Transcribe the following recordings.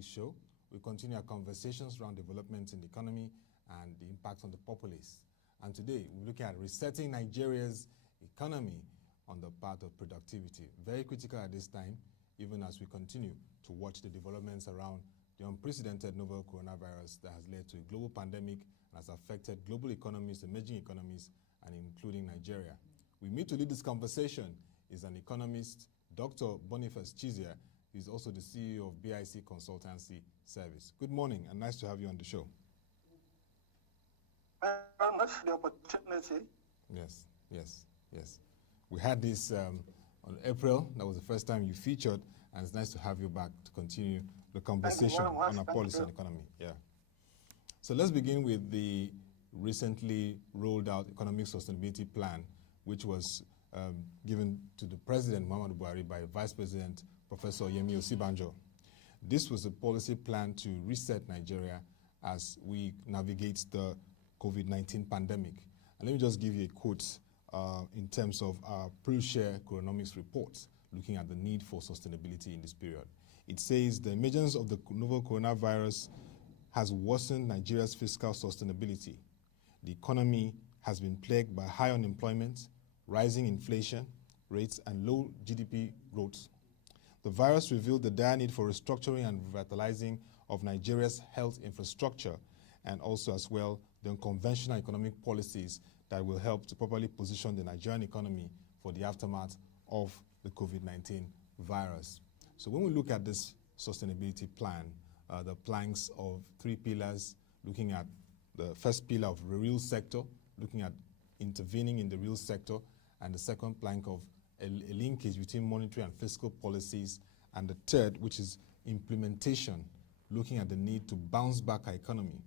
this show. We continue our conversations around developments in the economy and the impact on the populace. And today, we're looking at resetting Nigeria's economy on the path of productivity. Very critical at this time, even as we continue to watch the developments around the unprecedented novel coronavirus that has led to a global pandemic and has affected global economies, emerging economies, and including Nigeria. We meet to lead this conversation is an economist, Dr. Boniface Chizea, who is also the CEO of BIC Consultancy Service. Good morning, and nice to have you on the show. Thank you very much for the opportunity. Yes. We had this on April. That was the first time you featured, and it's nice to have you back to continue the conversation on our policy and economy. Yeah. So let's begin with the recently rolled out economic sustainability plan, which was given to the President Muhammadu Buhari by Vice President Professor Yemi Osibanjo. This was a policy plan to reset Nigeria as we navigate the COVID-19 pandemic. And let me just give you a quote in terms of our pre-share economics report, looking at the need for sustainability in this period. It says the emergence of the novel coronavirus has worsened Nigeria's fiscal sustainability. The economy has been plagued by high unemployment, rising inflation rates, and low GDP growth. The virus revealed the dire need for restructuring and revitalizing of Nigeria's health infrastructure, and also as well the unconventional economic policies that will help to properly position the Nigerian economy for the aftermath of the COVID-19 virus. So when we look at this sustainability plan, the planks of 3 pillars, looking at the first pillar of the real sector, looking at intervening in the real sector, and the second plank of a linkage between monetary and fiscal policies, and the third, which is implementation, looking at the need to bounce back our economy.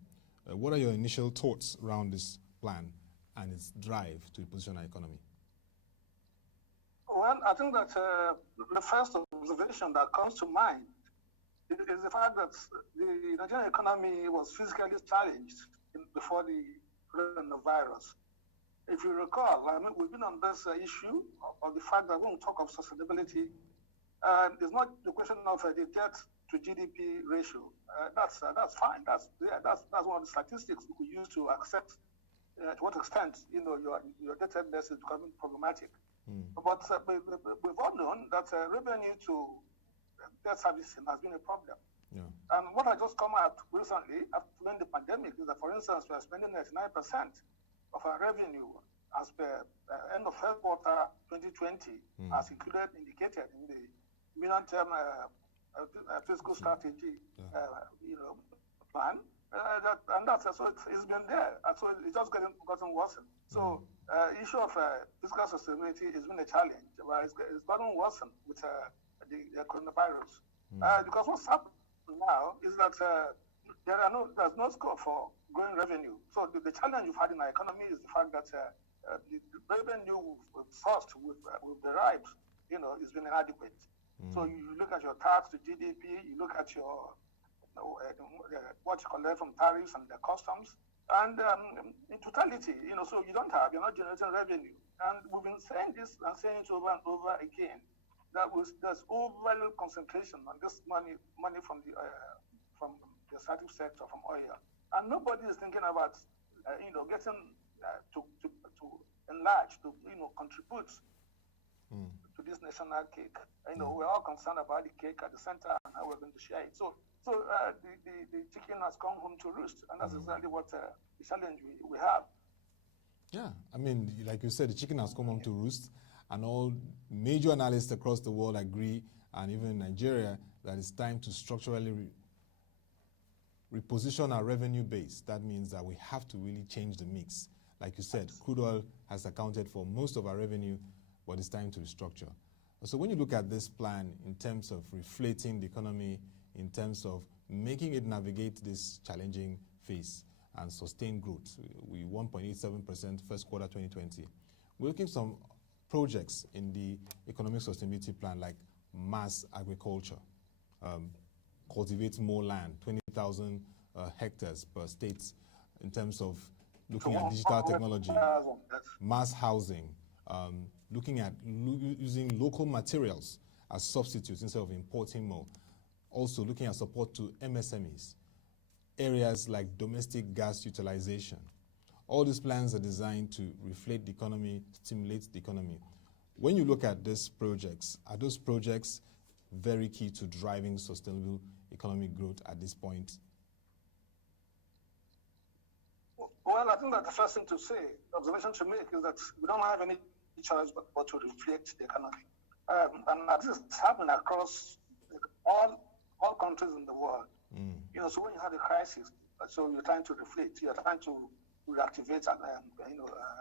What are your initial thoughts around this plan and its drive to reposition our economy? Well, I think that the first observation that comes to mind is the fact that the Nigerian economy was physically challenged before the coronavirus. If you recall, we've been on this issue of the fact that when we talk of sustainability, it's not the question of the debt to GDP ratio. That's fine. That's one of the statistics we use to accept to what extent your debtedness is becoming problematic. But we've all known that revenue to debt servicing has been a problem. Yeah. And what I just come out recently after the pandemic is that, for instance, we are spending 99% of our revenue as per end of first quarter 2020, as included, indicated in the medium-term fiscal strategy, plan. So it's been there. And so it's just gotten worse. So issue of fiscal sustainability has been a challenge, but it's gotten worse with the coronavirus. Because what's happening now is that there's no scope for growing revenue. So the challenge you've had in our economy is the fact that the revenue we've derived, has been inadequate. So you look at your tax to GDP, you look at your what you collect from tariffs and the customs, and in totality, so you're not generating revenue. And we've been saying this and saying it over and over again, that there's overall concentration on this money from the extractive sector, from oil, and nobody is thinking about getting to enlarge, to contribute to this national cake. We're all concerned about the cake at the center and how we're going to share it. So the chicken has come home to roost, and that's exactly what the challenge we have. Yeah, like you said, the chicken has come home to roost, and all major analysts across the world agree, and even in Nigeria, that it's time to structurally reposition our revenue base. That means that we have to really change the mix. Like you said, crude oil has accounted for most of our revenue, but it's time to restructure. So when you look at this plan in terms of reflating the economy, in terms of making it navigate this challenging phase and sustain growth, we 1.87% first quarter 2020. We're looking at some projects in the economic sustainability plan, like mass agriculture, cultivate more land, 20,000 hectares per state, in terms of looking at digital technology, mass housing, looking at using local materials as substitutes instead of importing more. also looking at support to MSMEs, areas like domestic gas utilization. All these plans are designed to reflate the economy, stimulate the economy. When you look at these projects, are those projects very key to driving sustainable economic growth at this point? Well, I think that the first thing to say, observation to make, is that we don't have any choice but to reflect the economy. And this is happening across all countries in the world. So when you have a crisis, so you're trying to reflect, you're trying to reactivate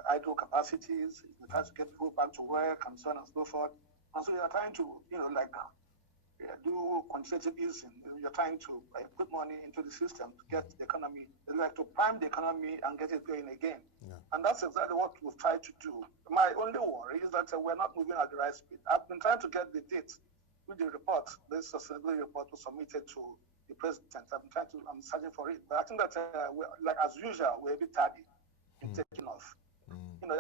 idle capacities, you're trying to get people back to work and so on and so forth. And so you're trying to, do quantitative easing. You're trying to put money into the system to get the economy, like to prime the economy and get it going again. Yeah. And that's exactly what we've tried to do. My only worry is that we're not moving at the right speed. I've been trying to get the date with the report. This sustainability report was submitted to the president. I'm searching for it. But I think that, like as usual, we're a bit tardy in taking off.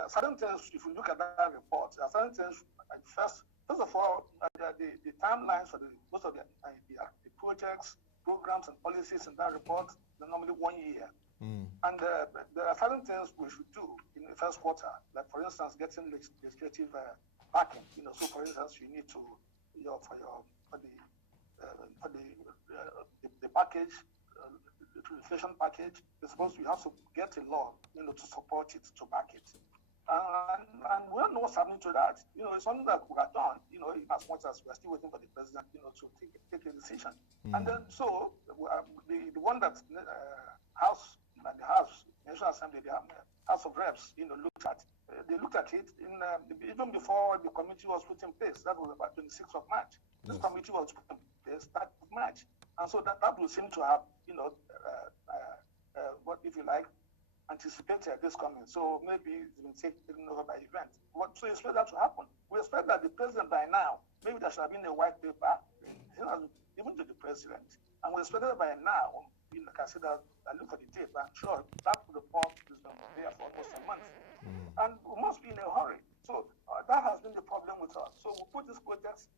Certain things, if you look at that report, there are certain things, first of all, the timelines for most of the projects, programs, and policies in that report, they're normally 1 year. And there are certain things we should do in the first quarter, like, for instance, getting legislative backing. So, for instance, you need to, for the package, the inflation package, you're supposed to have to get a law, to support it, to back it. And we don't know what's happening to that. It's something that we have done, as much as we're still waiting for the president, to take a decision. And then, so, the one that the National Assembly, the House of Reps, looked at, they looked at it even before the committee was put in place. That was about 26th of March. This committee was put in place start of March. And so that will seem to have, what, if you like, anticipated this coming. So maybe it's been taken over by events. So you expect that to happen. We expect that the president by now, maybe there should have been a white paper, even to the president. And we expect that by now, consider, I look at the tape, I'm sure that report is going to be there for almost a month. And we must be in a hurry. So that has been the problem with us. So we put these projects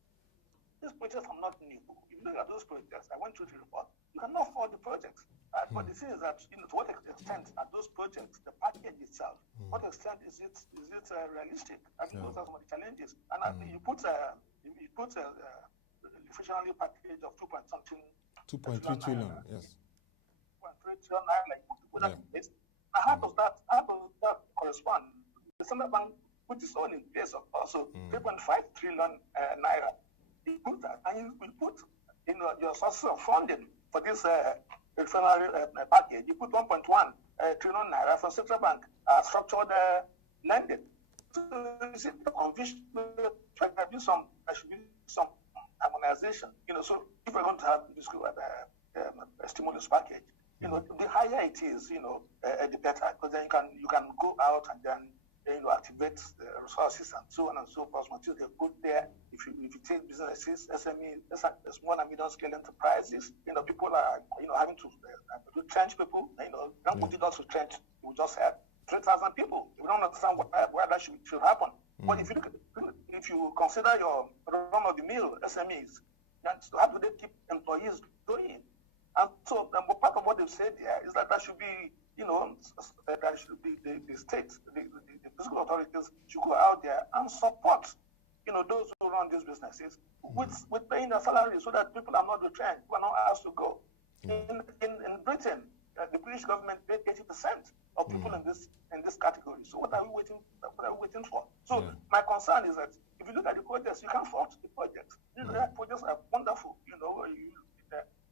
are not new. If you look at those projects, I went through the report, you cannot afford the projects. But the thing is that, to what extent are those projects, the package itself, what extent is it realistic? I think those are some of the challenges. And you put a inflationary package of 2.3 trillion, yes. 2.3 trillion naira, like put that in place. Now, how does that correspond? The central bank put its own in place of also 3.5 trillion naira. You put that, and you put your sources of funding for this inflationary package. You put 1.1 trillion naira from central bank structured lending. So you see, the conviction there should be some harmonization. So if we're going to have this a stimulus package, the higher it is, the better, because then you can go out and then activate the resources and so on and so forth. Until they put there, if you take businesses, SME, small and medium scale enterprises, people are having to retrench people. Don't put it also trench. We just have 3,000 people. We don't understand where that should happen. But if you consider your run of the mill SMEs, then how do they keep employees going? And so part of what they've said there is that should be, that should be the states, the fiscal authorities should go out there and support, those who run these businesses with paying their salaries so that people are not retrenched, people are not asked to go. In Britain, the British government paid 80% of people in this category. So what are we waiting for? So my concern is that if you look at the projects, you can't fault the projects. The projects are wonderful.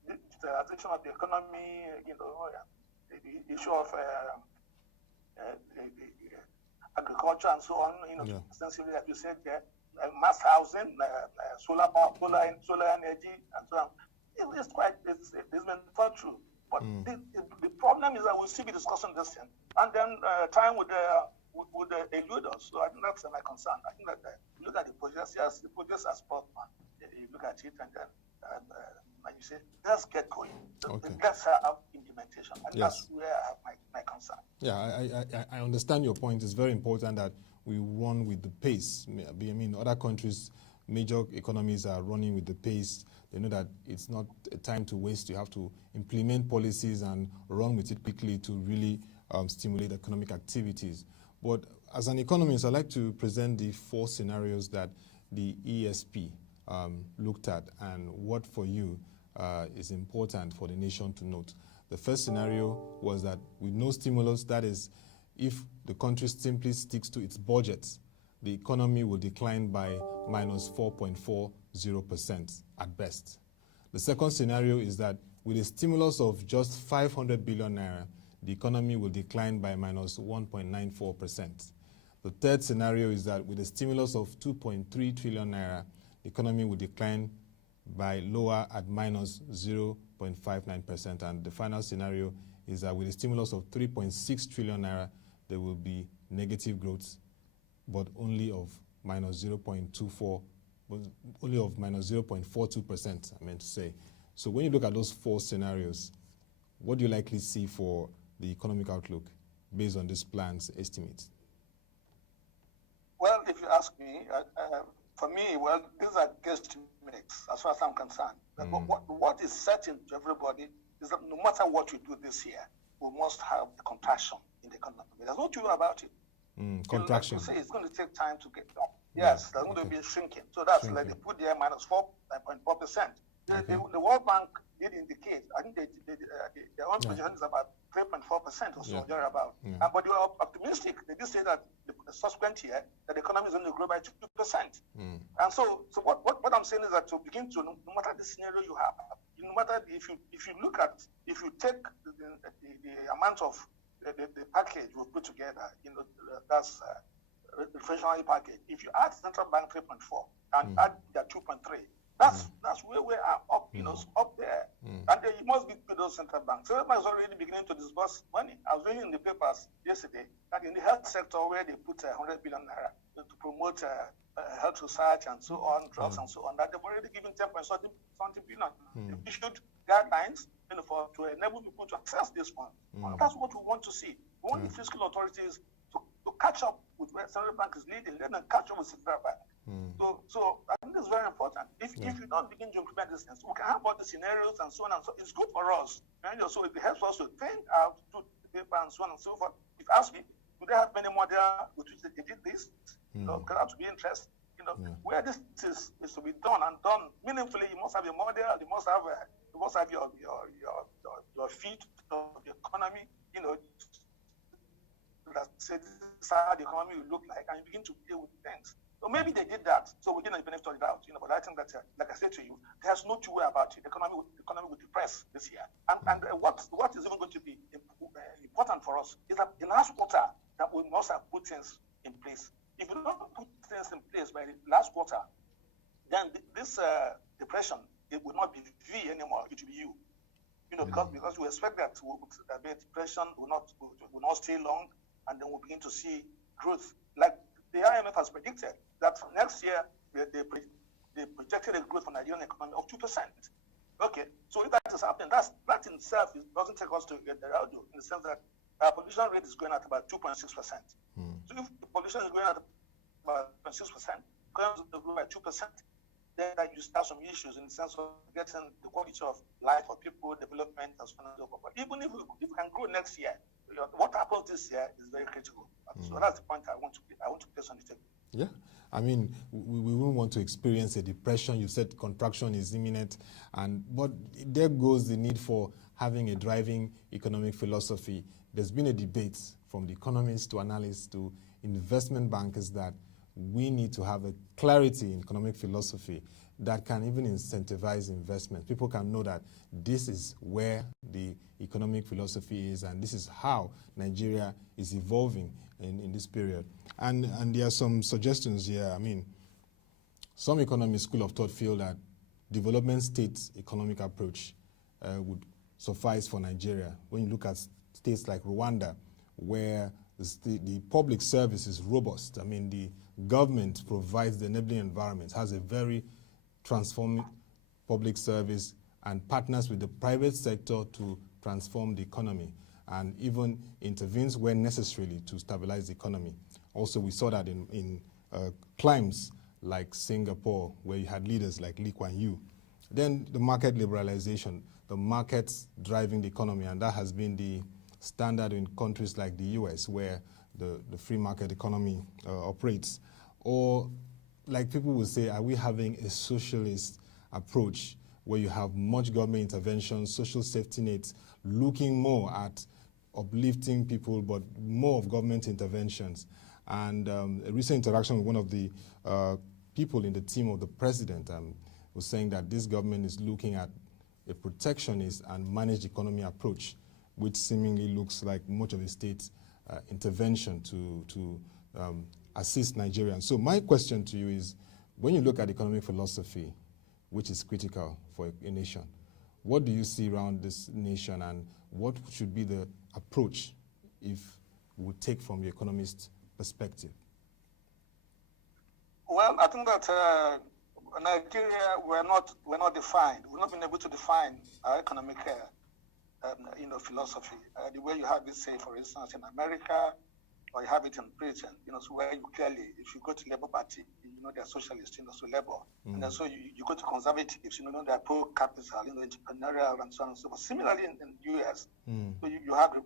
The digitalization of the economy, the issue of agriculture and so on, extensively, as you said, mass housing, solar power, solar energy, and so on. It's been thought through. But the problem is that we'll still be discussing this thing, and then time would elude us. So I think that's my concern. I think that you look at the projects, yes, the projects are spot on. You look at it, and then like you say, let's get going. Let's have implementation, and that's where I have my concern. Yeah, I understand your point. It's very important that we run with the pace. I mean, other countries major economies are running with the pace. They know that it's not a time to waste. You have to implement policies and run with it quickly to really stimulate economic activities. But as an economist, I'd like to present the 4 scenarios that the ESP looked at and what for you is important for the nation to note. The first scenario was that with no stimulus, that is, if the country simply sticks to its budgets, the economy will decline by minus 4.40% at best. The second scenario is that with a stimulus of just 500 billion naira, the economy will decline by minus 1.94%. The third scenario is that with a stimulus of 2.3 trillion naira, the economy will decline by lower at minus 0.59%. And the final scenario is that with a stimulus of 3.6 trillion naira, there will be negative growth, but only of minus 0.24, only of minus 0.42%, I meant to say. So when you look at those 4 scenarios, what do you likely see for the economic outlook based on these plans estimates? Well, if you ask me, for me, well, these are guesstimates as far as I'm concerned. What is certain to everybody is that no matter what we do this year, we must have a contraction in the economy. There's no two about it. Contraction. Like say it's going to take time to get done. Yes, there's going to be shrinking. So that's shrinking. Like they put there minus 4.4%. The World Bank did indicate, I think their own projection is about 3.4% or so, thereabout. But they were optimistic. They did say that the subsequent year, that the economy is going to grow by 2%. And so what I'm saying is that to begin to, no matter the scenario you have, no matter if you take the amount of the package we put together, that's the inflationary package. If you add central bank 3.4 and add their 2.3, that's where we are up, up there. And you must be to those central banks. Central banks are already beginning to disburse money. I was reading in the papers yesterday that in the health sector where they put 100 billion naira to promote health research and so on, drugs and so on, that they've already given 10.something billion. They've issued guidelines to enable people to access this one. That's what we want to see. We want the fiscal authorities to catch up with where central bank is leading, let them catch up with central bank. So I think it's very important. If you don't begin to implement these things, we can have all the scenarios and so on and so. It's good for us. And so it helps us to think out to the paper and so on and so forth. If you ask me, do they have many more there with which they did this? Because I have to be interested. Where this is to be done and done meaningfully, you must have a model, you must have your feet of the economy, that says this is how the economy will look like, and you begin to deal with things. So maybe they did that, so we didn't even have to it out, but I think that, like I said to you, there's no two way about it. The economy will depress this year. And what is even going to be important for us is that the last quarter that we must have put things in place. If you don't put things in place by the last quarter, then this depression, it will not be V anymore, it will be U. Because we expect that the depression will not stay long, and then we'll begin to see growth. Like the IMF has predicted that next year they projected a growth for Nigerian economy of 2%. Okay, so if that is happening, that in itself doesn't take us to get the radio, in the sense that our pollution rate is going at about 2.6%. So if the pollution is going at about 0.6%, going to grow by 2%, then you start some issues in the sense of getting the quality of life for people, development, and so on and so forth. But even if we can grow next year, what happens this year is very critical. So that's the point I want to place on the table. Yeah, I mean, we wouldn't want to experience a depression. You said contraction is imminent, but there goes the need for having a driving economic philosophy. There's been a debate from the economists to analysts to investment bankers that we need to have a clarity in economic philosophy that can even incentivize investment. People can know that this is where the economic philosophy is, and this is how Nigeria is evolving in this period. And there are some suggestions here. I mean, some economists, school of thought, feel that development state economic approach would suffice for Nigeria. When you look at states like Rwanda, where the public service is robust. I mean, the government provides the enabling environment, has a very transforming public service, and partners with the private sector to transform the economy, and even intervenes when necessary to stabilize the economy. Also, we saw that in climes like Singapore, where you had leaders like Lee Kuan Yew. Then the market liberalization, the markets driving the economy, and that has been the standard in countries like the US, where the free market economy operates. Or like people will say, are we having a socialist approach where you have much government intervention, social safety nets, looking more at uplifting people, but more of government interventions? And a recent interaction with one of the people in the team of the president was saying that this government is looking at a protectionist and managed economy approach, which seemingly looks like much of a state intervention to assist Nigerians. So my question to you is, when you look at economic philosophy, which is critical for a nation, what do you see around this nation, and what should be the approach if we would take from the economist perspective? Well, I think that Nigeria, we're not defined. We've not been able to define our economic philosophy. The way you have it, say, for instance, in America, or you have it in Britain, so where you clearly, if you go to Labour Party, they're socialists, so Labour. And then so you go to conservatives, they're pro-capital, entrepreneurial, and so on and so forth. Similarly, in the US, so you have the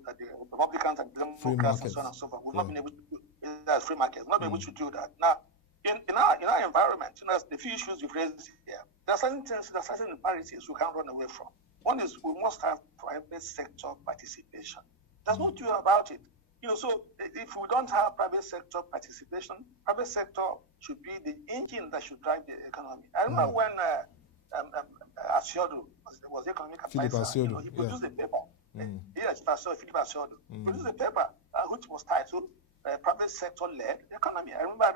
Republicans and Democrats and so on and so forth. We've not been able to do that, free markets. We've not been able to do that. Now, in our environment, the few issues you've raised here, there are certain things, there are certain imperative we can't run away from. One is we must have private sector participation. There's no doubt about it. So if we don't have private sector participation, private sector should be the engine that should drive the economy. I remember when Asiodo was the economic advisor, he produced a paper. Yes, Philip Asiodo produced a paper which was titled Private Sector-Led Economy. I remember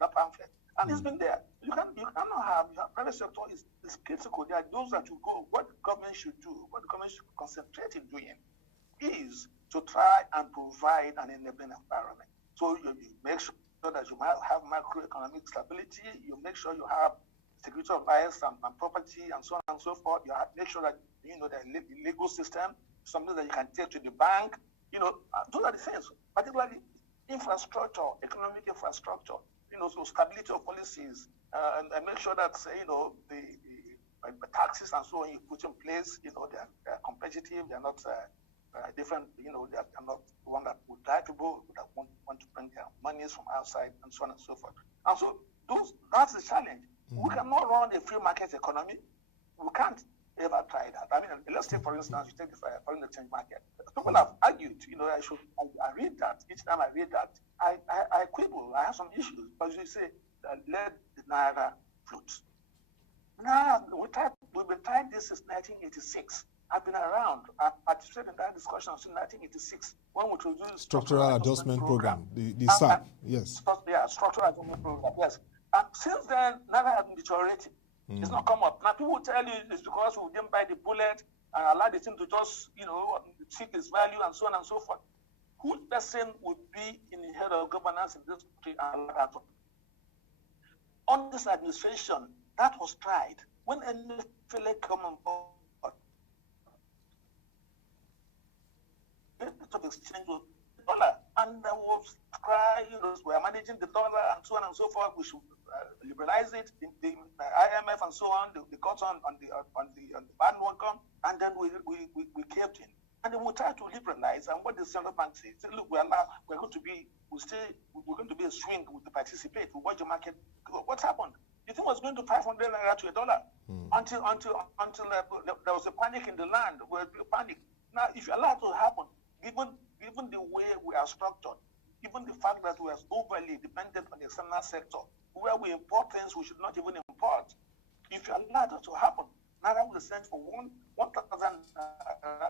that pamphlet. And it's been there. You cannot have private sector is critical. There are those that you go, what the government should do, what the government should concentrate in doing is to try and provide an enabling environment. So you make sure that you might have macroeconomic stability, you make sure you have security of life and property and so on and so forth. You make sure that the legal system, something that you can take to the bank. Those are the things, particularly infrastructure, economic infrastructure. So stability of policies, and make sure that the taxes and so on you put in place, they're competitive, they're not different, they are not one that would drive people that want to bring their monies from outside and so on and so forth. And so that's the challenge. We cannot run a free market economy. We can't ever try that. I mean, let's take, for instance, you take the foreign exchange market. People have argued, I read that. Each time I read that, I quibble. I have some issues. But you say, let the Naira float. Now, we've been trying this since 1986. I've been around. I participated in that discussion since 1986 when we introduced Structural Adjustment Program, the SAP, yes. Structural Adjustment Program, yes. And since then, Naira has been deteriorating. It's not come up. Now, people will tell you it's because we didn't buy the bullet and allow the thing to just, seek its value and so on and so forth. Who person would be in the head of governance in this country and allow that? On this administration, that was tried. When NFL came on board, the of exchange was dollar, and there was cry, we are managing the dollar and so on and so forth. We should liberalize it. The IMF and so on, they got on the bandwagon, and then we caved in. And then we tried to liberalize. And what the central bank said, look, we're going to be a swing. We participate. We watch the market go. What's happened? The thing was going to 500 naira to $1 until there was a panic in the land. Panic. Now, if you allow it to happen, given the way we are structured, given the fact that we are overly dependent on the external sector, where we import things we should not even import, if you allow that to happen, Naira will send for 1,000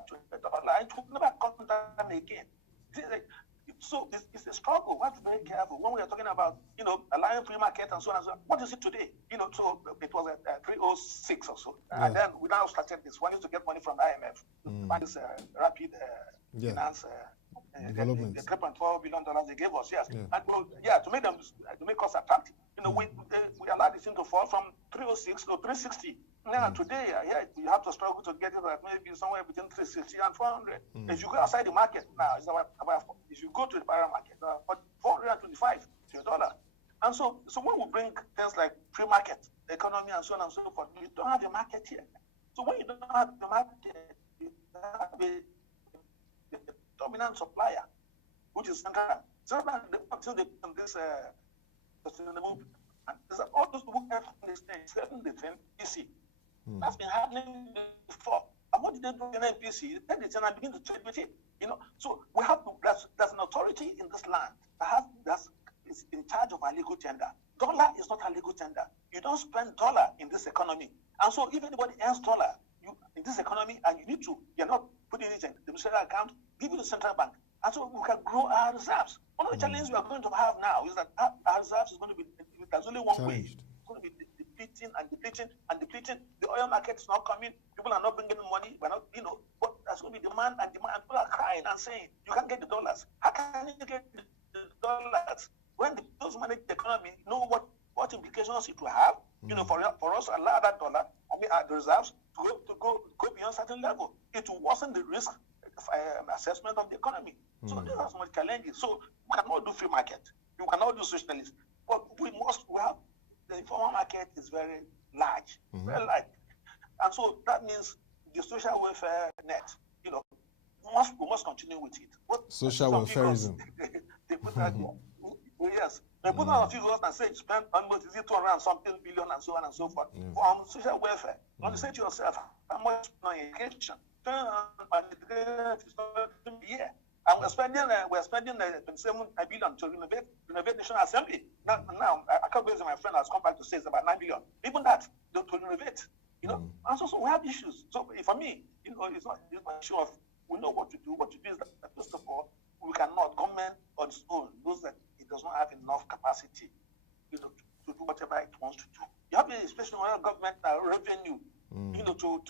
to $1. It will never come down again. So it's a struggle. We have to be very careful when we are talking about, allowing free market and so on and so on. What is it today? So it was at 306 or so. And then we now started this. We need to get money from IMF to find this rapid finance development. The $3.4 billion they gave us, yes. And to make us attractive. We allowed this thing to fall from 306 to 360. Now today, you have to struggle to get it at maybe somewhere between 360 and 400. If you go outside the market now, if you go to the parallel market, 425 to $1. And so when we bring things like free market, economy, and so on and so forth, you don't have a market here. So when you don't have the market, you have a dominant supplier, which is central bank. Central bank, until they put this sustainable, and all those people have this thing, certain the thing, PC. That's been happening before. And what did they do in NPC? They take the and begin to trade with it. So we have to, there's an authority in this land that is in charge of our legal tender. Dollar is not a legal tender. You don't spend dollar in this economy. And so if anybody earns dollar in this economy and you're not putting it in the ministerial account, give it to the central bank. And so we can grow our reserves. One of the challenges we are going to have now is that our reserves is going to be, there's only one way. It's going to be depleting and depleting and depleting. The oil market is not coming. People are not bringing money. We're not, but there's going to be demand and demand. And people are crying and saying, you can't get the dollars. How can you get the dollars when those who manage the economy know what implications it will have? For us to allow that dollar, the reserves to go beyond certain level, it will worsen the risk assessment of the economy. So there are so many challenges. So we cannot do free market. We cannot do socialism. But we have the informal market is very large, very large. And so that means the social welfare net, we must continue with it. Social welfareism. They put that, yes. They put out figures and say spend almost 200 something billion and so on and so forth on social welfare. You say to yourself, how much on education? Yeah. And we're spending 27 billion to renovate National Assembly. Now I can't believe my friend has come back to say it's about 9 billion. Even that, to renovate, And so we have issues. So for me, it's not an issue of we know what to do. What to do is that first of all, we cannot government on its own knows that it does not have enough capacity, to do whatever it wants to do. You have a special government revenue, to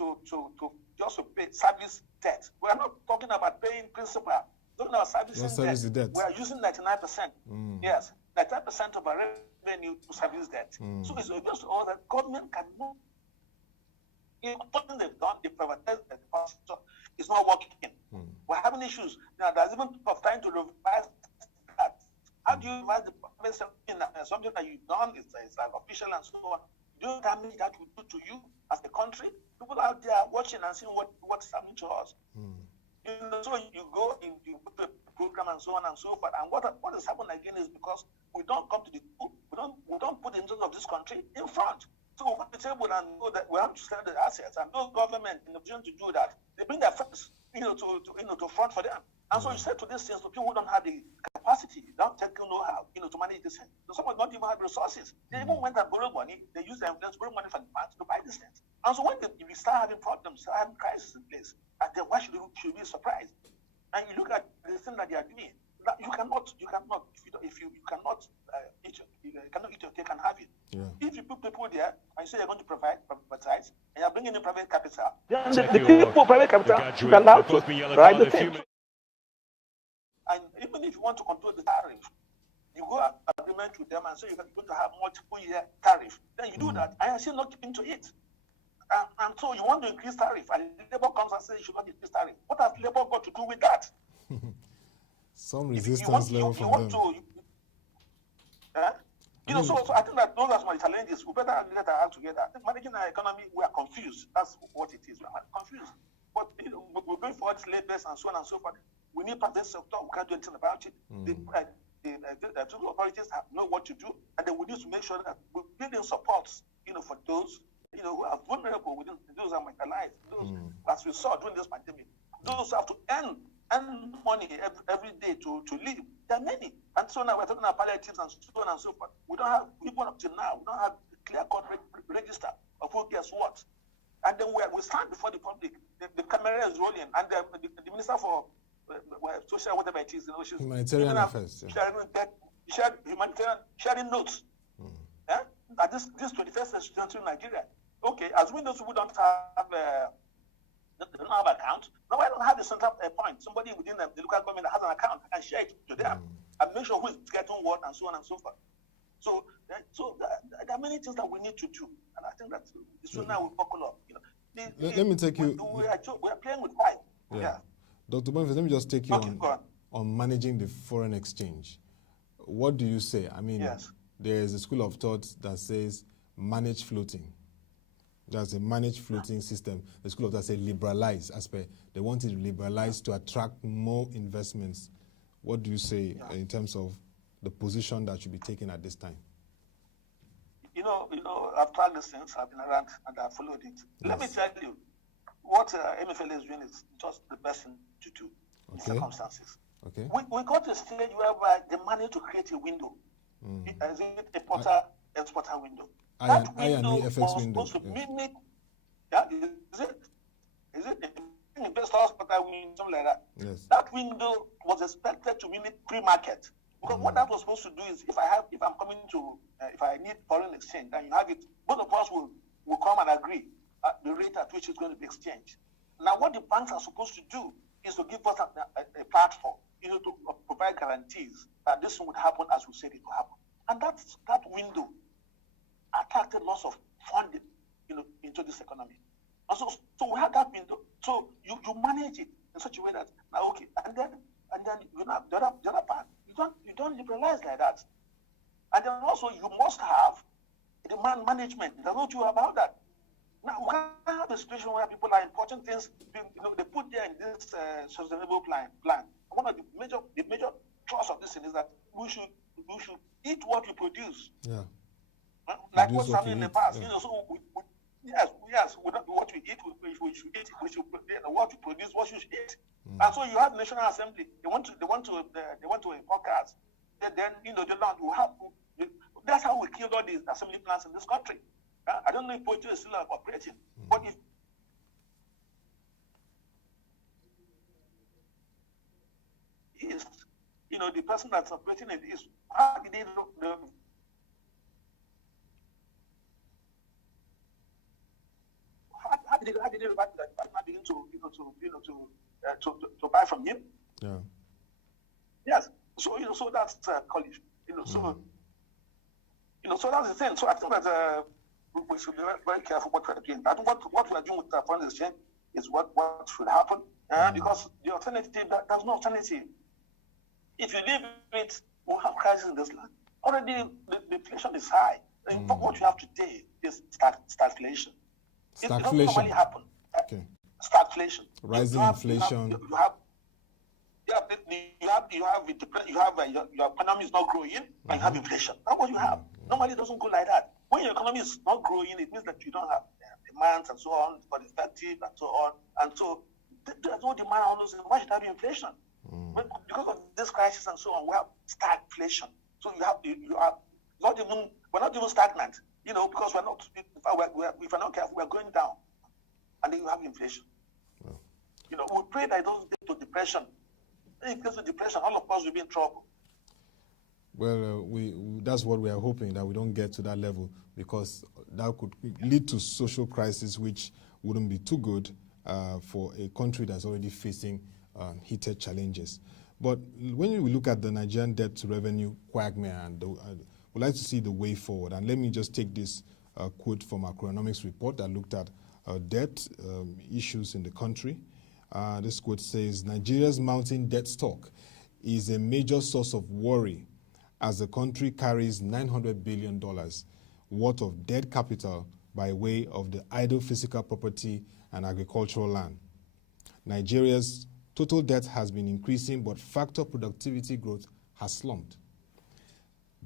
just to pay service debt. We are not talking about paying principal. Talking about servicing debt. We are using 99%. Yes, 99% of our revenue to service debt. So it's obvious to all that government cannot. Something they've done, they privatized the infrastructure, it's not working. We're having issues. Now, there's even of time to revise that. How do you revise something that you've done, it's like official and so on? Do you damage that will do to you as a country? People out there watching and seeing what's happening to us. So you go in, you put the program and so on and so forth. And what has happened again is because we don't come to we don't put the interest of this country in front. So we want the table and know that we have to sell the assets. And those government in the position to do that, they bring their friends, to front for them. And so you say to these things, to people who don't have the capacity, don't take know-how, to manage this thing. So some don't even have resources. They even went and borrowed money. They use their influence, borrow money from the banks to buy these things. And so when we start having problems, start having crises in place, and then why should we be surprised? And you look at the thing that they are doing. You cannot eat your cake and have it. Yeah. If you put people there and you say you're going to privatize and you're bringing in private capital, then the people private capital should be allowed to ride the thing. And even if you want to control the tariff, you go agreement with them and say you're going to have multiple year tariff. Then you do that and you're still not keeping to it. And so you want to increase tariff and Labour comes and says you should not increase tariff. What has Labour got to do with that? Some resistance level from them. So I think that those are some challenges. We better get our hands together. I think managing our economy, we are confused. That's what it is. We are confused. But we're going forward labels and so on and so forth. We need private sector. We can't do anything about it. The federal authorities know what to do, and then we need to make sure that we're building supports, for those, who are vulnerable within those are marginalized. Those, as we saw during this pandemic, those have to earn money every day to live. There are many. And so now we're talking about palliatives and so on and so forth. We don't have, even up to now, we don't have a clear-cut register of who gets what. And then we stand before the public. The camera is rolling, and the minister for social whatever it is, she's humanitarian affairs. Sharing notes. At this 21st century Nigeria. Okay, assuming those who don't have they don't have account. Now I don't have the central point. Somebody within the local government that has an account and share it to them and make sure who is getting what and so on and so forth. So there are many things that we need to do, and I think that the sooner we buckle up. Let me take you. We are playing with fire. Yeah. Dr. Boniface, let me just take you on managing the foreign exchange. What do you say? I mean, there is a school of thought that says manage floating. That's a managed floating system. The school of thought says liberalize, as per they want it liberalized to attract more investments. What do you say in terms of the position that should be taken at this time? I've tried this since I've been around and I've followed it. Yes. Let me tell you, what MFL is doing is just the best thing to do in circumstances. Okay. We got to a stage whereby they managed to create a window. Is it a porter-exporter window? That window was supposed to mimic. Is it an investor-exporter window, something like that? Yes. That window was expected to mimic pre-market. Because what that was supposed to do is, if I need foreign exchange, and you have it, both of us will come and agree at the rate at which it's going to be exchanged. Now, what the banks are supposed to do is to give us a platform, to provide guarantees that this would happen as we said it would happen. And that window attracted lots of funding, into this economy. And so we have that window. So you manage it in such a way that now and then the other part. You don't liberalize like that. And then also you must have demand management. There's no truth about that. Now we can't have a situation where people are importing things, they put there in this sustainable plan. One of the major thrust of this thing is that we should eat what we produce. Yeah. Like what's happening in the past. Yeah. So we don't do what we eat, we should eat, what we produce, what we should eat. And so you have the National Assembly. They want to import cars. Then they don't have. That's how we killed all these assembly plants in this country. I don't know if Poetry is still operating, but if is, the person that's operating it is how did they how did they begin to buy from him? Yeah. Yes. So so that's college. So so that's the thing. So I think that we should be very careful what we're doing. I think what we're doing with the foreign exchange is what should happen. Because the alternative, there's no alternative. If you leave it, we'll have crisis in this land. Already the inflation is high. In fact, what you have today is stagflation. It doesn't normally happen. Okay. Stagflation. Rising inflation. Your economy is not growing, and you have inflation. That's what you have. Normally, it doesn't go like that. When your economy is not growing, it means that you don't have demand and so on, but effective and so on. And so there's no demand on those. Why should there be inflation? But because of this crisis and so on, we have stagflation. So we're not even stagnant, because we're not. If we're not careful, we're going down, and then you have inflation. We pray that it doesn't get to depression. If it gets to depression, all of us will be in trouble. Well, that's what we are hoping, that we don't get to that level, because that could lead to social crisis, which wouldn't be too good for a country that's already facing heated challenges. But when we look at the Nigerian debt to revenue quagmire, and we'd like to see the way forward. And let me just take this quote from our economics report that looked at debt issues in the country. This quote says, Nigeria's mounting debt stock is a major source of worry as the country carries $900 billion worth of dead capital by way of the idle physical property and agricultural land. Nigeria's total debt has been increasing, but factor productivity growth has slumped.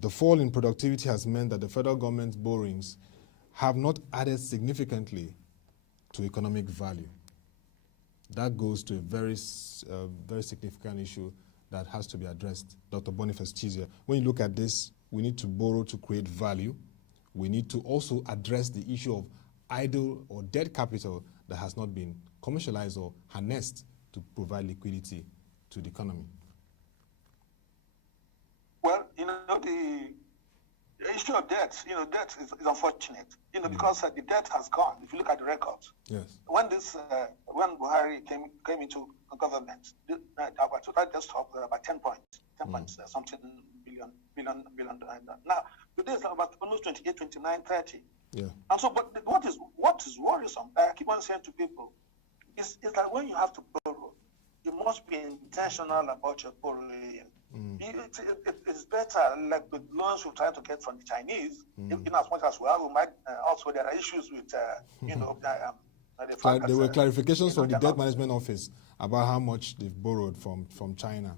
The fall in productivity has meant that the federal government's borrowings have not added significantly to economic value. That goes to a very significant issue that has to be addressed. Dr. Boniface Chizea, when you look at this, we need to borrow to create value. We need to also address the issue of idle or dead capital that has not been commercialized or harnessed to provide liquidity to the economy. Well, the issue of debt, debt is unfortunate, because the debt has gone. If you look at the records, yes. When Buhari came into government, our total debt stock was about 10 points, something billion. Now, today it's about almost 28, 29, 30. Yeah. And so, but what is worrisome, I keep on saying to people, is that when you have to borrow, you must be intentional about your borrowing. It's better, like the loans we try to get from the Chinese, in as much as well, we might also, there are issues with, you know, there were clarifications from the Debt Management Office about how much they've borrowed from China,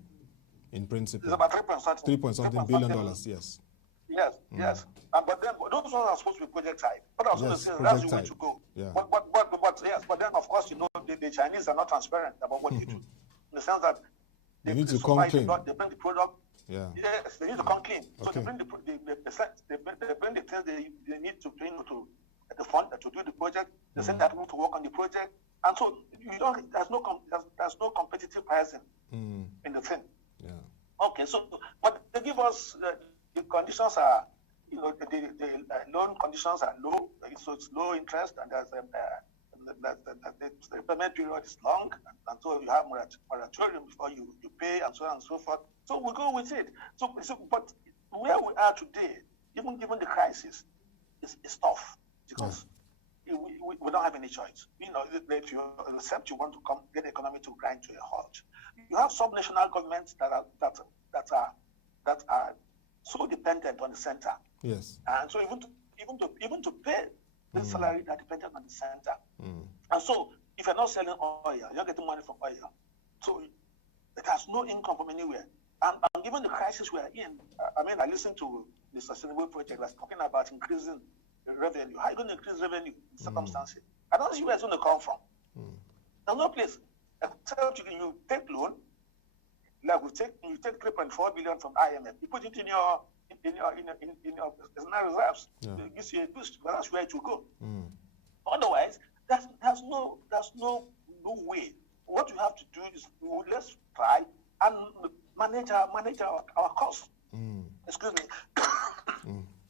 in principle. It's about $3.something billion, yes. Yes, yes. But then those ones are supposed to be project side. But I was going to say that's the way to go. Yeah. But then of course, you know, the Chinese are not transparent about what they do. In the sense that they need to come clean. They bring the product. Yeah. Yes, they need to come clean. So okay. they bring the things they need to bring to the fund to do the project. They send that people to work on the project, and so there's no competitive pricing in the thing. Yeah. Okay, so but they give us the conditions are, you know, the loan conditions are low, so it's low interest, and there's the payment period is long, and so you have moratorium before you pay, and so on and so forth. So we go with it. So but where we are today, even given the crisis, is tough because we don't have any choice. You know, if you accept you want to get the economy to grind to a halt, you have some national governments that are so dependent on the center. Yes. And so even to pay the salary that dependent on the center. And so if you're not selling oil, you're not getting money from oil. So it has no income from anywhere. And given the crisis we are in, I mean, I listened to the sustainable project that's talking about increasing revenue. How are you going to increase revenue in circumstances? I don't see where it's going to come from. There's no place except you take loan. Like you take 3.4 billion from IMF, you put it in your external reserves. It gives you a boost, but that's where it will go. Otherwise, there's no way. What you have to do is let's try and manage our costs. Excuse me.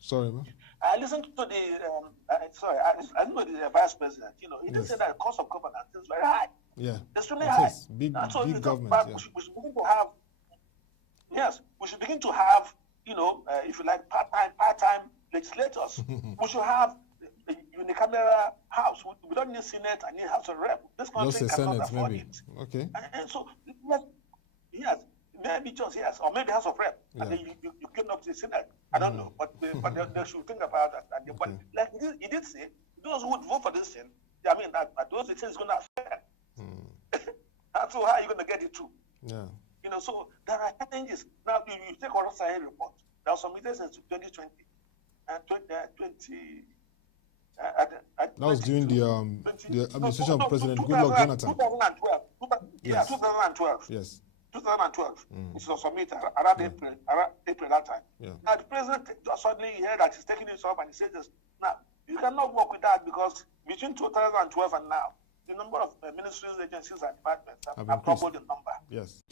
Sorry, man. I listened to I know the vice president. You know, he did say that the cost of governance is very high. Yeah, extremely high. Big government. Yeah. We should begin to have. Yes, we should begin to have. You know, if you like, part-time legislators. We should have a unicameral house. We don't need Senate and need House of Rep. This country cannot afford it. Okay. And so yes, maybe just yes, or maybe House of Rep, and then you came up to the Senate. I don't know, but they should think about that. And but like he did say, those who would vote for this thing, I mean, that those things is going to affect. And so how are you going to get it through? Yeah. You know, so there are challenges. Now, you take our Sahel report. There was submitted since 2020 and 2020. That was during the administration of President Goodluck Jonathan. 2012. Yes. 2012. Yes. 2012. It was submitted around April that time. Yeah. Now, the president suddenly heard that he's taking this up and he says this. Now, you cannot work with that because between 2012 and now, the number of ministries, agencies, and departments have doubled the number. Yes.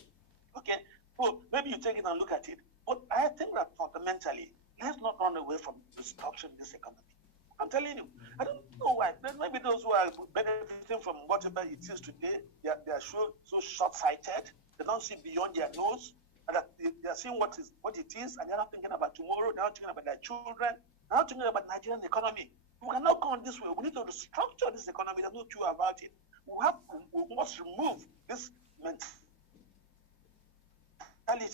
Okay, so maybe you take it and look at it. But I think that fundamentally, let's not run away from restructuring this economy. I'm telling you, I don't know why. Maybe those who are benefiting from whatever it is today, they are so short-sighted. They don't see beyond their nose, and that they are seeing what it is, and they're not thinking about tomorrow. They're not thinking about their children. They're not thinking about Nigerian economy. We cannot go on this way. We need to restructure this economy. There's no truth about it. We must remove this mentality,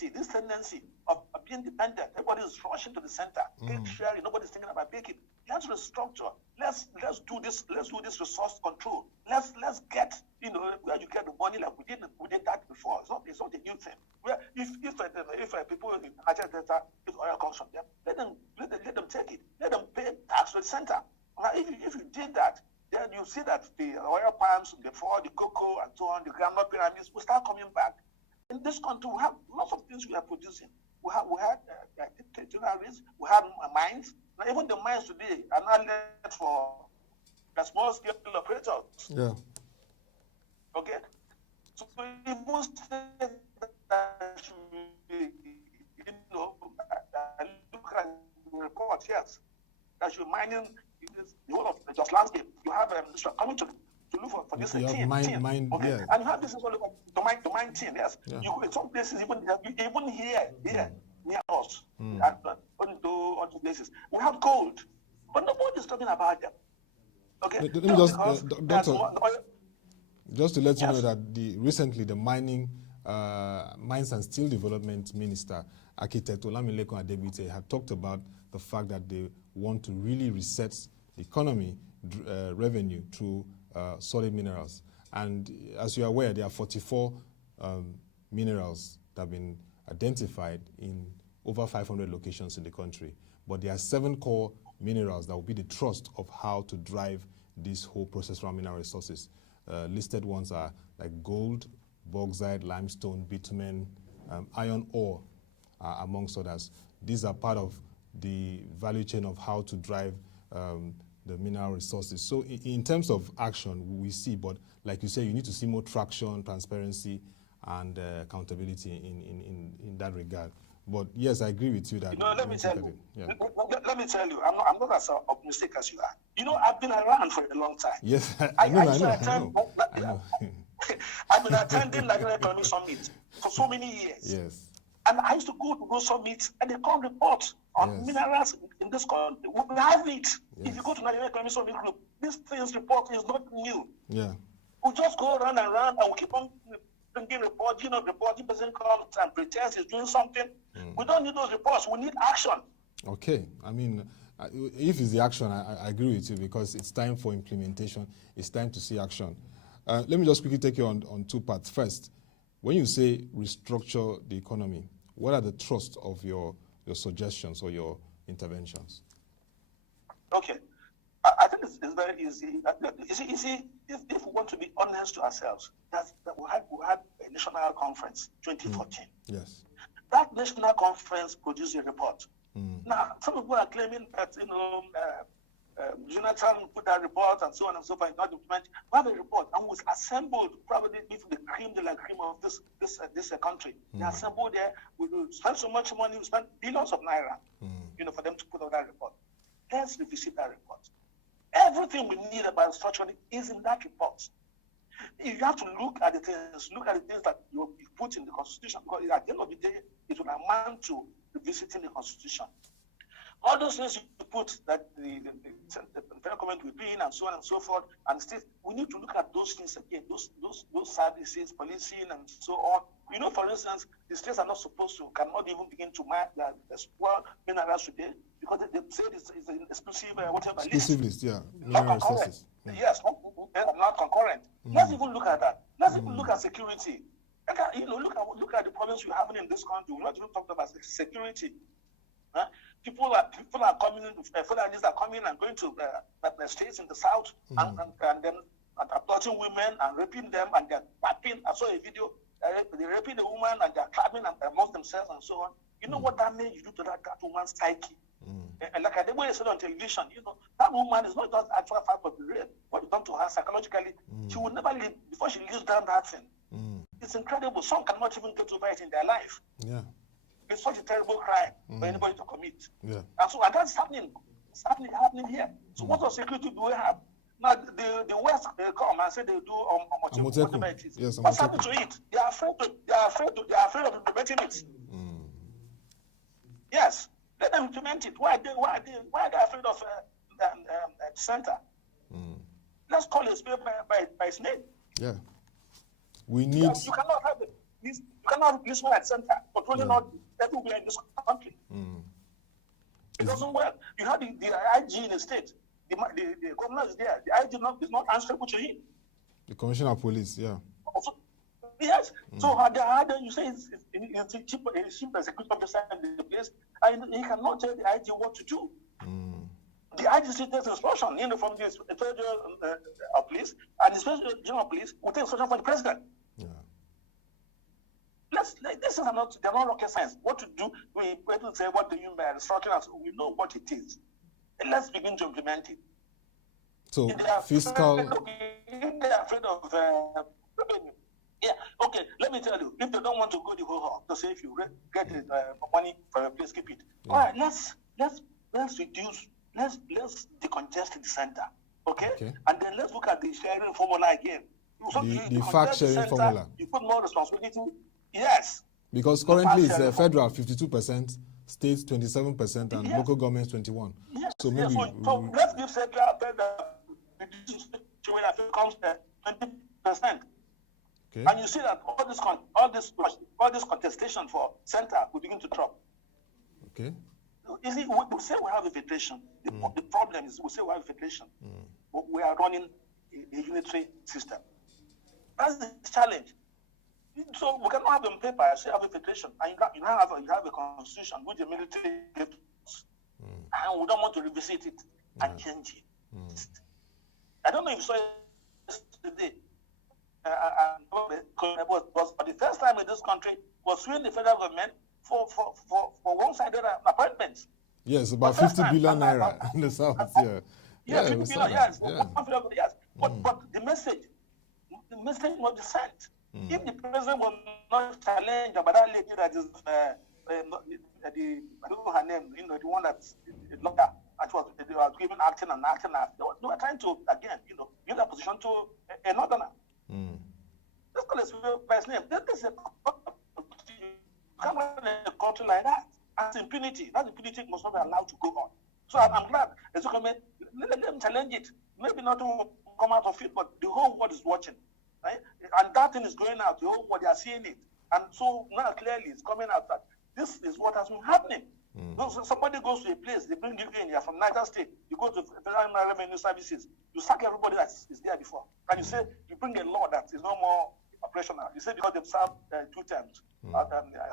this tendency of being dependent. Everybody is rushing to the center, sharing. Nobody's thinking about making. Let's restructure. Let's do this. Let's do this resource control. Let's get where you get the money like we did that before. It's not a new thing. Where if people in Nigeria Delta, if oil comes from them, let them take it. Let them pay tax to the center. Now, if you did that, then you see that the oil palms, the cocoa, and so on, the groundnut pyramids will start coming back. In this country, we have lots of things we are producing. We had territories, we have mines. Now, even the mines today are not left for the small scale operators. Yeah. Okay. So even say that look at the report, yes, that you're mining the whole of just landscape. You have coming to look for this team. Okay. Yeah. And you have this is all about the mine team, yes. Yeah. You in some places even here near us, and onto places. We have gold, but nobody's talking about them. Okay. Let me just, Doctor, just to let you know that recently the mining Mines and Steel Development Minister, Architect Olamilekun Adebite, had talked about the fact that they want to really reset the economy revenue through solid minerals. And as you're aware, there are 44 minerals that have been identified in over 500 locations in the country. But there are 7 core minerals that will be the thrust of how to drive this whole process around mineral resources. Listed ones are like gold, bauxite, limestone, bitumen, iron ore, amongst others. These are part of the value chain of how to drive the mineral resources. So in terms of action, we see, but like you say, you need to see more traction, transparency, and accountability in that regard. But yes, I agree with you that. Let me tell you, I'm not as optimistic as you are. I've been around for a long time. Yes, I know. I've been attending Nigerian Economic Summit for so many years. Yes. And I used to go to those summits and they come report on minerals in this country. We have it. Yes. If you go to Nigerian Economic Summit Group, this thing's report is not new. Yeah. We just go around and around and we keep on bringing reports. Reporting person comes and pretends he's doing something. We don't need those reports. We need action. Okay. I mean, if it's the action, I agree with you, because it's time for implementation. It's time to see action. Let me just quickly take you on 2 parts. First, when you say restructure the economy, what are the thrusts of your suggestions or your interventions? Okay. I think it's very easy. You see, if we want to be honest to ourselves, that we had a national conference, 2014. Yes. That national conference produced a report. Now, some people are claiming that, Jonathan put that report and so on and so forth, not implement. We have a report and was assembled, probably with the cream de la cream of this country. They assembled there. We will spend so much money, we spend billions of naira, for them to put out that report. Let's revisit that report. Everything we need about structuring is in that report. You have to look at the things that you put in the Constitution, because at the end of the day, it will amount to revisiting the Constitution. All those things you put that the federal government will be in and so on and so forth, and states, we need to look at those things again, those services, policing and so on. For instance, the states are not supposed to, cannot even begin to mine the spoil minerals today, because they say it's an exclusive whatever exclusive list, yeah. Mineral resources. Yes, not concurrent. Let's even look at that. Let's even look at security. Look at the problems we're having in this country. We're not even talking about security. People are coming, Fulanists are coming and going to the states in the south and then abducting women and raping them, and they're clapping. I saw a video, they're raping the woman and they're clapping amongst themselves and so on. You know what that means? You do to that woman's psyche. And like the way I said on television, that woman is not just actual fact of the rape. What you done to her psychologically, she will never live before she lives down that thing. It's incredible. Some cannot even get over it in their life. Yeah. It's such a terrible crime for anybody to commit. Yeah. And that's happening. It's happening here. So what sort of security do we have? Now the West, they come and say they do whatever it is. Yes, what's happening to it? They are afraid of implementing it. Yes. Let them implement it. Why are they afraid of the center? Let's call it by its name. Yeah. We need. You cannot have this. You cannot have this one at center, but really not everywhere in this country. It doesn't work. You have the IG in the state. The governor is there. The IG is not answerable to him. The commissioner of police, yeah. Also, yes. So how do you say it's a chief executive officer in the place, and he cannot tell the IG what to do. The IG takes instruction, from the federal police, and the special general police will take instruction from the president. Yeah. They're not rocket science. What to do? We say, what do you mean by restructuring? We know what it is. And let's begin to implement it. So fiscal. If they're afraid of revenue. Yeah. Okay. Let me tell you. If they don't want to go the whole hog, to say if you get money from a place, keep it. Yeah. All right. Let's reduce. Let's decongest the center. Okay. And then let's look at the sharing formula again. The fact sharing formula. You put more responsibility. Yes. Because currently it's federal 52%, states 27%, and local governments 21%. Yes. So maybe. So let's give federal comes 20%. Okay. And you see that all this contestation for center will begin to drop. Okay. You see, we say we have a federation. The problem is we say we have a federation, but we are running a unitary system. That's the challenge. So we cannot have on paper, say have a federation, and you have a constitution which the military gives us, and we don't want to revisit it and change it. I don't know if you saw it yesterday. But the first time in this country was suing the federal government for one-sided appointments. Yes, about 50 billion naira in the south. Yeah, 50 billion, yes. Yes. But the message was the sent. If the president was not challenged about that lady that is I don't know her name, the one that's the lawyer, they were given acting. They were trying to again, give that position to a northerner. Let's call it by his name. This is a come on in a country like that. That's impunity. That impunity must not be allowed to go on. So I'm glad as you comment, let them challenge it. Maybe not to come out of it, but the whole world is watching. Right? And that thing is going out, the whole world, they are seeing it. And so now clearly it's coming out that this is what has been happening. So somebody goes to a place, they bring you in, you're from Niger State, you go to Federal Revenue Services, you sack everybody that is there before. And you say, you bring a law that is no more operational. You say because they've served 2 terms,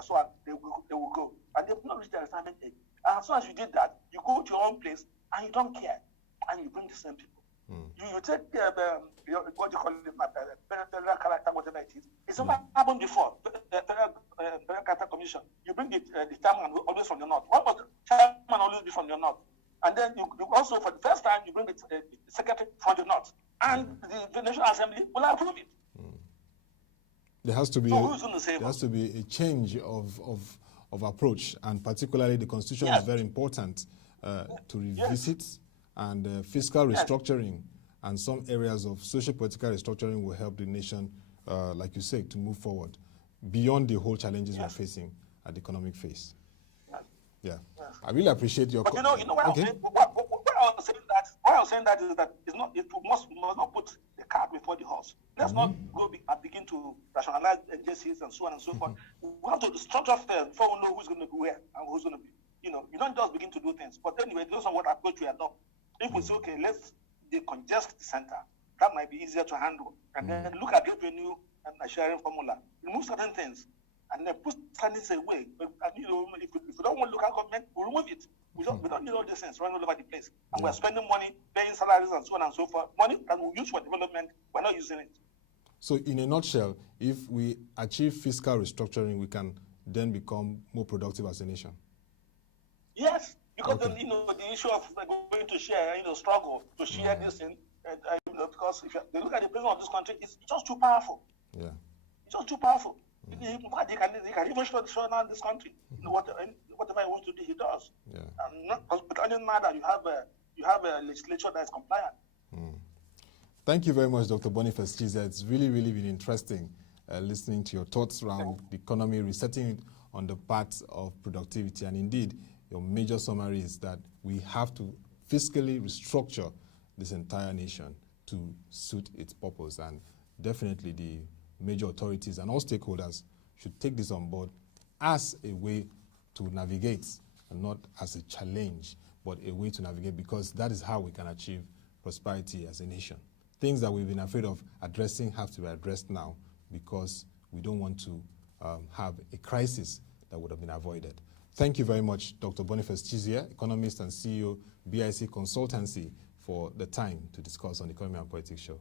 so on, they will go. And they've not reached their retirement age. And as soon as you did that, you go to your own place and you don't care. And you bring the same people. You take what you call it, federal character, whatever it is. It's not happened before. Federal Character Commission. You bring the chairman always from the north. Why was the chairman always be from the north? And then you also, for the first time, you bring the secretary from the north. And the National Assembly will approve it. There has to be a change of approach, and particularly the Constitution is very important to revisit. And fiscal restructuring and some areas of socio-political restructuring will help the nation, like you say, to move forward beyond the whole challenges we're facing at the economic phase. Yeah. I really appreciate your... But why I was saying that is that it must not put the cart before the horse. Let's not go begin to rationalize agencies and so on and so forth. We have to structure first before we know who's going to be where and who's going to be. You don't just begin to do things. But anyway, those are what approach we adopt. If we say, okay, let's decongest the center, that might be easier to handle. And then look at revenue and a sharing formula. Remove certain things and then put certain things away. And, if we don't want local government, we remove it. We don't need all these things running all over the place. And we're spending money, paying salaries and so on and so forth. Money that we use for development, we're not using it. So in a nutshell, if we achieve fiscal restructuring, we can then become more productive as a nation. Yes. Because then, the issue of going to share, struggle to share this thing, because if you look at the president of this country, it's just too powerful. Yeah. It's just too powerful. He can even show down this country. Whatever he wants to do, he does. Yeah. But it doesn't matter. You have a legislature that is compliant. Thank you very much, Dr. Boniface Chizea. It's really, really been interesting listening to your thoughts around the economy, resetting it on the path of productivity. And indeed, your major summary is that we have to fiscally restructure this entire nation to suit its purpose. And definitely the major authorities and all stakeholders should take this on board as a way to navigate, and not as a challenge, but a way to navigate, because that is how we can achieve prosperity as a nation. Things that we've been afraid of addressing have to be addressed now, because we don't want to have a crisis that would have been avoided. Thank you very much, Dr. Boniface Chizea, economist and CEO of BIC Consultancy, for the time to discuss on the Economy and Politics Show.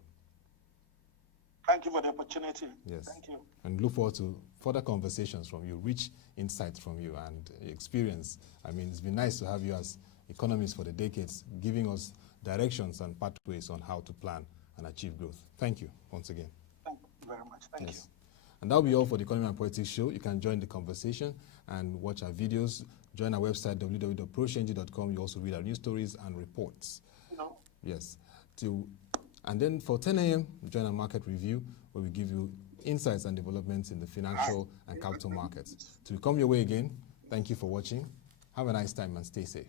Thank you for the opportunity. Yes. Thank you. And look forward to further conversations from you, rich insights from you and experience. I mean, it's been nice to have you as economist for the decades, giving us directions and pathways on how to plan and achieve growth. Thank you once again. Thank you very much. Thank you. And that'll be all for the Economy and Politics Show. You can join the conversation and watch our videos. Join our website, www.prochange.com. You also read our news stories and reports. Yes. And then for 10 a.m., join our market review, where we give you insights and developments in the financial and capital markets. Till we come your way again, thank you for watching. Have a nice time and stay safe.